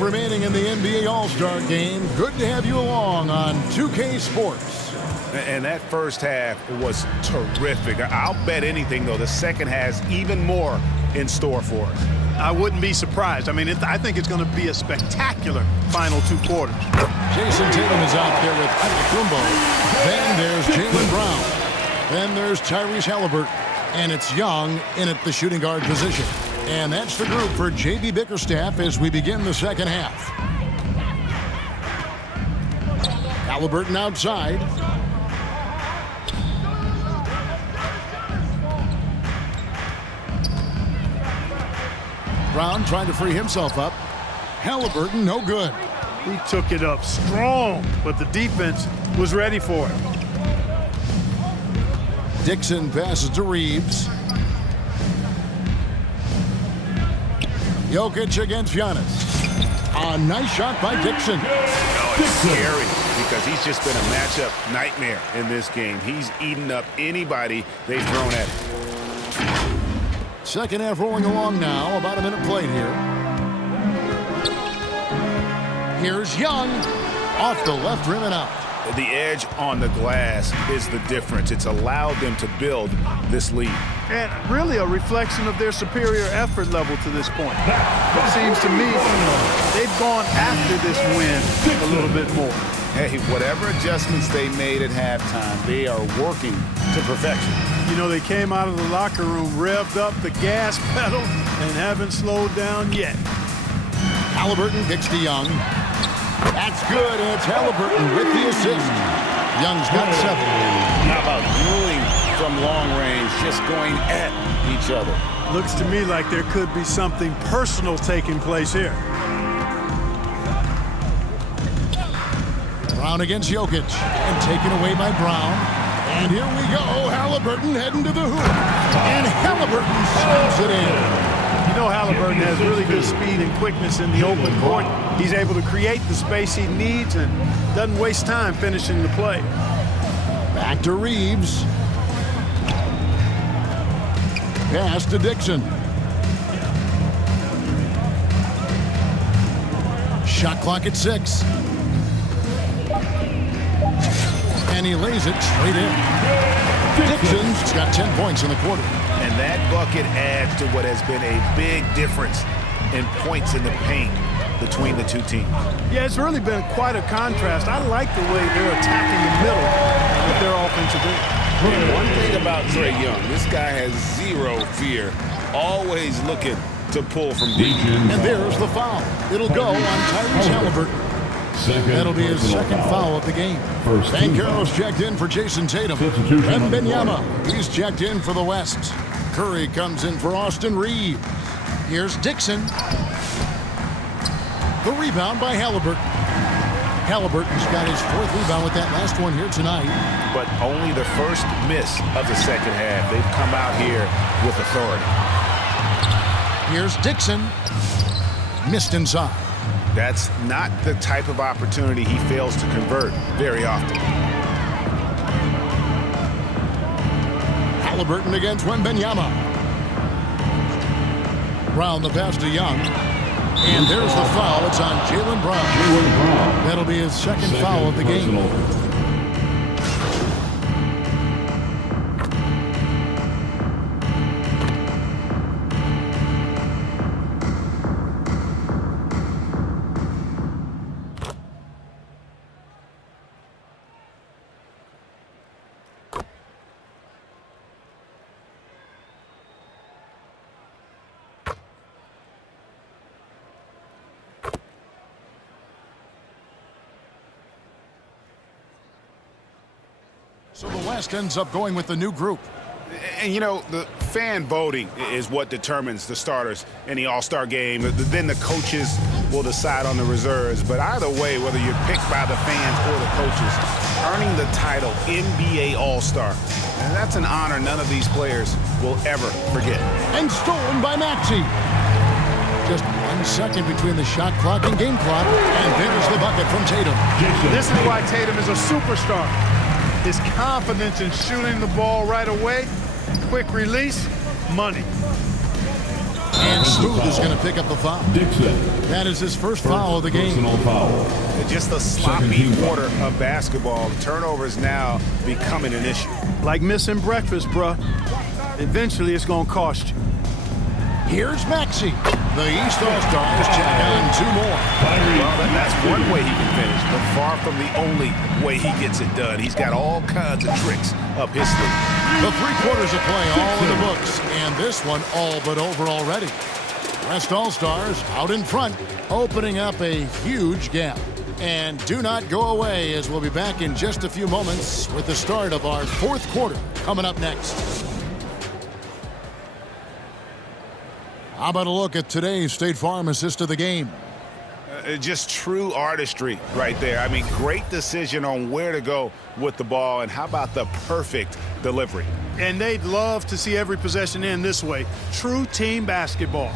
half remaining in the NBA All-Star Game. Good to have you along on 2K Sports. And that first half was terrific. I'll bet anything, though, the second has even more in store for us. I wouldn't be surprised. I mean, I think it's going to be a spectacular final 2 quarters. Jason Tatum is out there with Antetokounmpo. Then there's Jaylen Brown. Then there's Tyrese Halliburton. And it's Young in at the shooting guard position. And that's the group for J.B. Bickerstaff as we begin the second half. Halliburton outside. Brown trying to free himself up. Halliburton, no good. He took it up strong, but the defense was ready for it. Dixon passes to Reeves. Jokic against Giannis. A nice shot by Dixon. Oh, it's scary because he's just been a matchup nightmare in this game. He's eaten up anybody they've thrown at him. Second half rolling along now. About a minute played here. Here's Young. Off the left rim and out. The edge on the glass is the difference. It's allowed them to build this lead. And really a reflection of their superior effort level to this point. It seems to me they've gone after this win a little bit more. Hey, whatever adjustments they made at halftime, they are working to perfection. You know, they came out of the locker room, revved up the gas pedal, and haven't slowed down yet. Halliburton kicks to Young. That's good, and it's Halliburton with the assist. Young's got 7. How about dueling from long range, just going at each other? Looks to me like there could be something personal taking place here. Brown against Jokic, and taken away by Brown. And here we go, Halliburton heading to the hoop. And Halliburton slams it in. You know Halliburton has really good speed and quickness in the open court. He's able to create the space he needs and doesn't waste time finishing the play. Back to Reeves. Pass to Dixon. Shot clock at 6. And he lays it straight in. Dixon's got 10 points in the quarter. And that bucket adds to what has been a big difference in points in the paint between the two teams. Yeah, it's really been quite a contrast. I like the way they're attacking the middle with their offensive end. And one thing about Trae Young, this guy has zero fear, always looking to pull from deep. And there's the foul. It'll go on Tyrese Halliburton. That'll be his second foul of the game. Banchero's checked in for Jason Tatum. Wembanyama, he's checked in for the West. Curry comes in for Austin Reeves. Here's Dixon. The rebound by Halliburton. Halliburton's got his 4th rebound with that last one here tonight. But only the first miss of the second half. They've come out here with authority. Here's Dixon. Missed inside. That's not the type of opportunity he fails to convert very often. Halliburton against Wembanyama. Brown the pass to Young. And there's the foul. It's on Jaylen Brown. That'll be his second foul of the game. So the West ends up going with the new group. And, you know, the fan voting is what determines the starters in the All-Star game. Then the coaches will decide on the reserves. But either way, whether you're picked by the fans or the coaches, earning the title NBA All-Star, and that's an honor none of these players will ever forget. And stolen by Maxey. Just 1 second between the shot clock and game clock. And there's the bucket from Tatum. This is why Tatum is a superstar. His confidence in shooting the ball right away, quick release, money. And Smooth is going to pick up the foul. Dixon. That is his first foul of the game. Personal foul. Just a sloppy quarter of basketball. Turnovers now becoming an issue. Like missing breakfast, bruh. Eventually, it's going to cost you. Here's Maxey. The East All-Stars check on 2 more. Well, that's one way he can finish, but far from the only way he gets it done. He's got all kinds of tricks up his sleeve. The 3 quarters of play all in the books, and this one all but over already. West All-Stars out in front, opening up a huge gap. And do not go away, as we'll be back in just a few moments with the start of our 4th quarter coming up next. How about a look at today's State Farm assist of the game? Just true artistry right there. I mean, great decision on where to go with the ball, and how about the perfect delivery? And they'd love to see every possession end this way. True team basketball.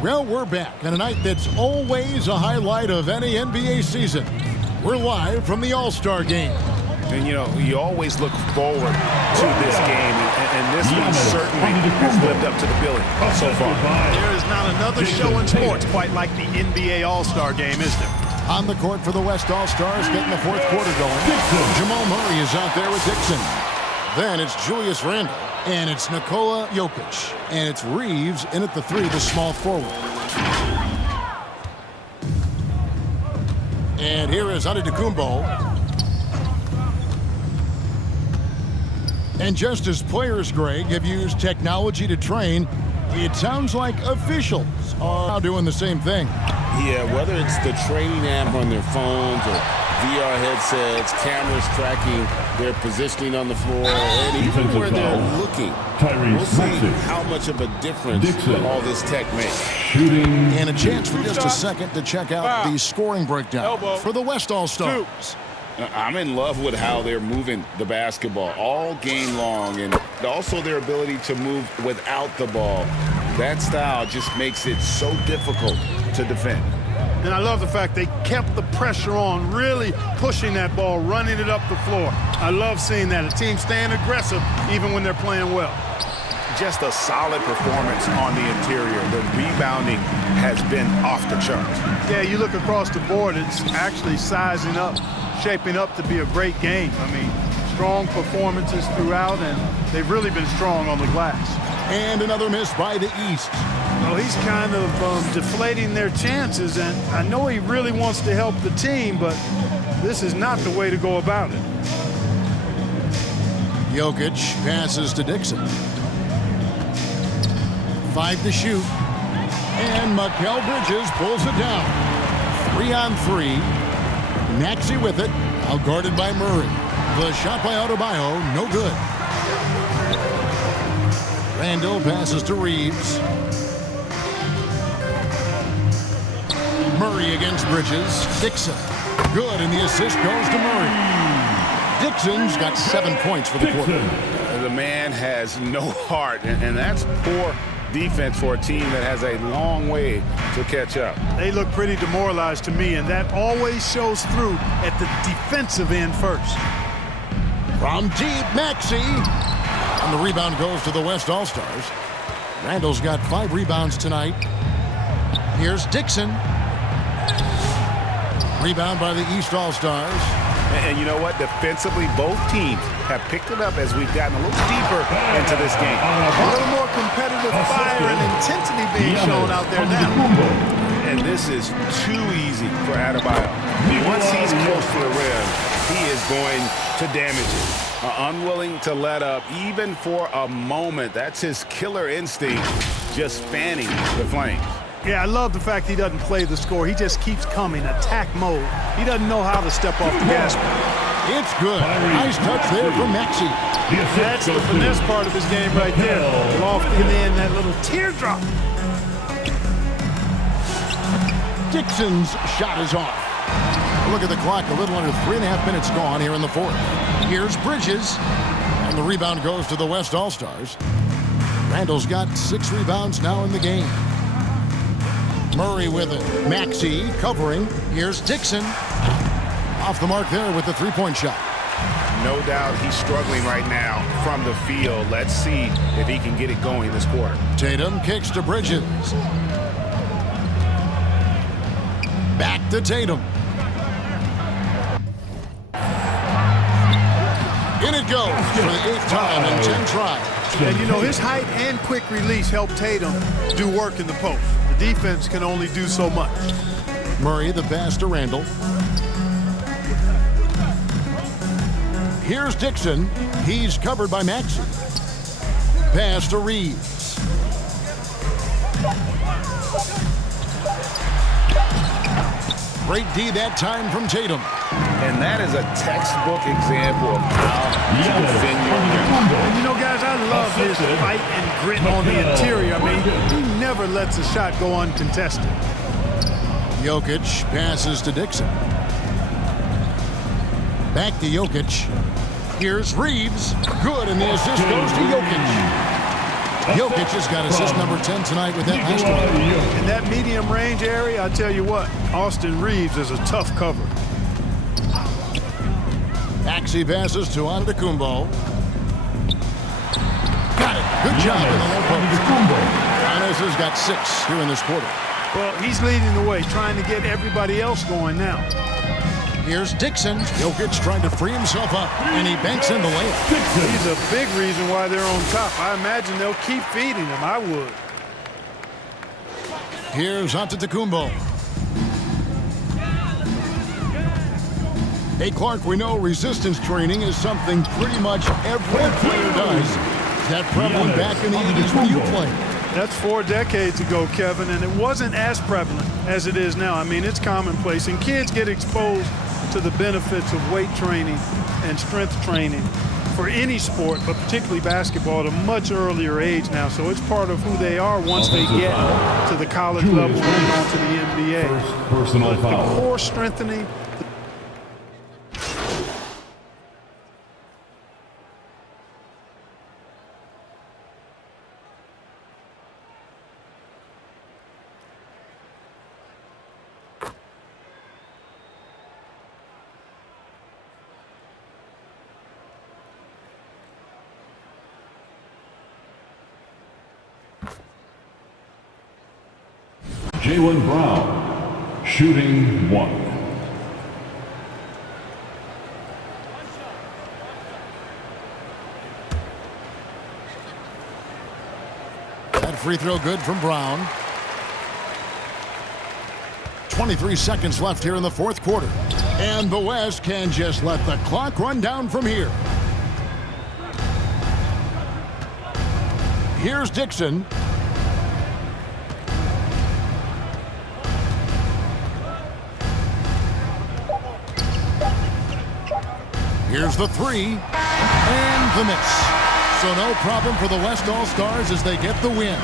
Well, we're back on a night that's always a highlight of any NBA season. We're live from the All-Star game. And, you know, you always look forward to this game, and this one certainly has lived up to the billing so far. There is not another show in sports quite like the NBA All-Star game, is there? On the court for the West All-Stars, getting the 4th quarter going. Jamal Murray is out there with Dixon. Then it's Julius Randle, and it's Nikola Jokic, and it's Reeves in at the 3, the small forward. And here is Antetokounmpo. And just as players, Greg, have used technology to train, it sounds like officials are now doing the same thing. Yeah, whether it's the training app on their phones or VR headsets, cameras tracking their positioning on the floor, and even where they're looking. We'll see how much of a difference all this tech makes. Shooting. And a chance for just a second to check out the scoring breakdown for the West All-Stars. I'm in love with how they're moving the basketball all game long, and also their ability to move without the ball. That style just makes it so difficult to defend. And I love the fact they kept the pressure on, really pushing that ball, running it up the floor. I love seeing that. A team staying aggressive even when they're playing well. Just a solid performance on the interior. The rebounding has been off the charts. Yeah, you look across the board, it's actually sizing up, shaping up to be a great game. I mean, strong performances throughout, and they've really been strong on the glass. And another miss by the East. Well, he's kind of deflating their chances, and I know he really wants to help the team, but this is not the way to go about it. Jokic passes to Dixon. 5 to shoot. And Mikal Bridges pulls it down. 3-on-3. Maxey with it. Outguarded by Murray. The shot by Adebayo, no good. Randle passes to Reeves. Murray against Bridges. Dixon. Good, and the assist goes to Murray. Dixon's got 7 points for the quarter. The man has no heart, and that's poor defense for a team that has a long way to catch up. They look pretty demoralized to me, and that always shows through at the defensive end first. From deep, Maxey. And the rebound goes to the West All-Stars. Randall's got 5 rebounds tonight. Here's Dixon. Rebound by the East All-Stars. And you know what? Defensively, both teams have picked it up as we've gotten a little deeper into this game. A little more competitive fire and intensity being shown out there now. And this is too easy for Adebayo. Once he's close to the rim, he is going to damage it. Unwilling to let up, even for a moment. That's his killer instinct, just fanning the flames. Yeah, I love the fact he doesn't play the score. He just keeps coming, attack mode. He doesn't know how to step off the gas pedal. It's good. Nice touch there from Maxey. That's the finesse part of his game right there. Lofting in that little teardrop. Dixon's shot is off. Look at the clock. A little under 3.5 minutes gone here in the 4th. Here's Bridges. And the rebound goes to the West All-Stars. Randall's got 6 rebounds now in the game. Murray with it. Maxey covering. Here's Dixon. Off the mark there with the three-point shot. No doubt he's struggling right now from the field. Let's see if he can get it going this quarter. Tatum kicks to Bridges. Back to Tatum. In it goes for the 8th time in 10 tries. And, you know, his height and quick release helped Tatum do work in the post. The defense can only do so much. Murray the pass to Randall. Here's Dixon. He's covered by Maxey. Pass to Reeves. Great D that time from Tatum. And that is a textbook example of how to defend your game. And you know, guys, I love his fight and grit on the interior. I mean, he never lets a shot go uncontested. Jokic passes to Dixon. Back to Jokic. Here's Reeves. Good, and the assist goes to Jokic. Jokic has got assist number 10 tonight with that last one. In that medium range area, I tell you what, Austin Reeves is a tough cover. Maxey passes to Antetokounmpo. Got it. Good job in the low post. Giannis has got 6 here in this quarter. Well, he's leading the way, trying to get everybody else going now. Here's Dixon. Jokic trying to free himself up, and he banks in the layup. He's a big reason why they're on top. I imagine they'll keep feeding him. I would. Here's Antetokounmpo. Hey, Clark, we know resistance training is something pretty much every player does. Is that prevalent back in the 80s when you played? That's 4 decades ago, Kevin, and it wasn't as prevalent as it is now. I mean, it's commonplace, and kids get exposed to the benefits of weight training and strength training for any sport, but particularly basketball, at a much earlier age now. So it's part of who they are once they get to the college level and on to the NBA. Personal foul. The core strengthening. Jaylen Brown, shooting 1. That free throw good from Brown. 23 seconds left here in the 4th quarter. And the West can just let the clock run down from here. Here's Dixon. Here's the 3, and the miss. So no problem for the West All-Stars as they get the win.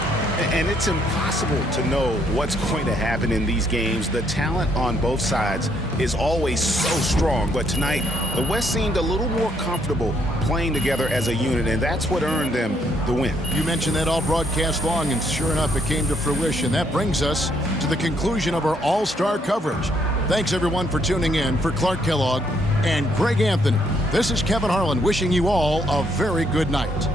And it's impossible to know what's going to happen in these games. The talent on both sides is always so strong, but tonight the West seemed a little more comfortable playing together as a unit, and that's what earned them the win. You mentioned that all broadcast long, and sure enough, it came to fruition. That brings us to the conclusion of our All-Star coverage. Thanks, everyone, for tuning in. For Clark Kellogg and Greg Anthony, this is Kevin Harlan wishing you all a very good night.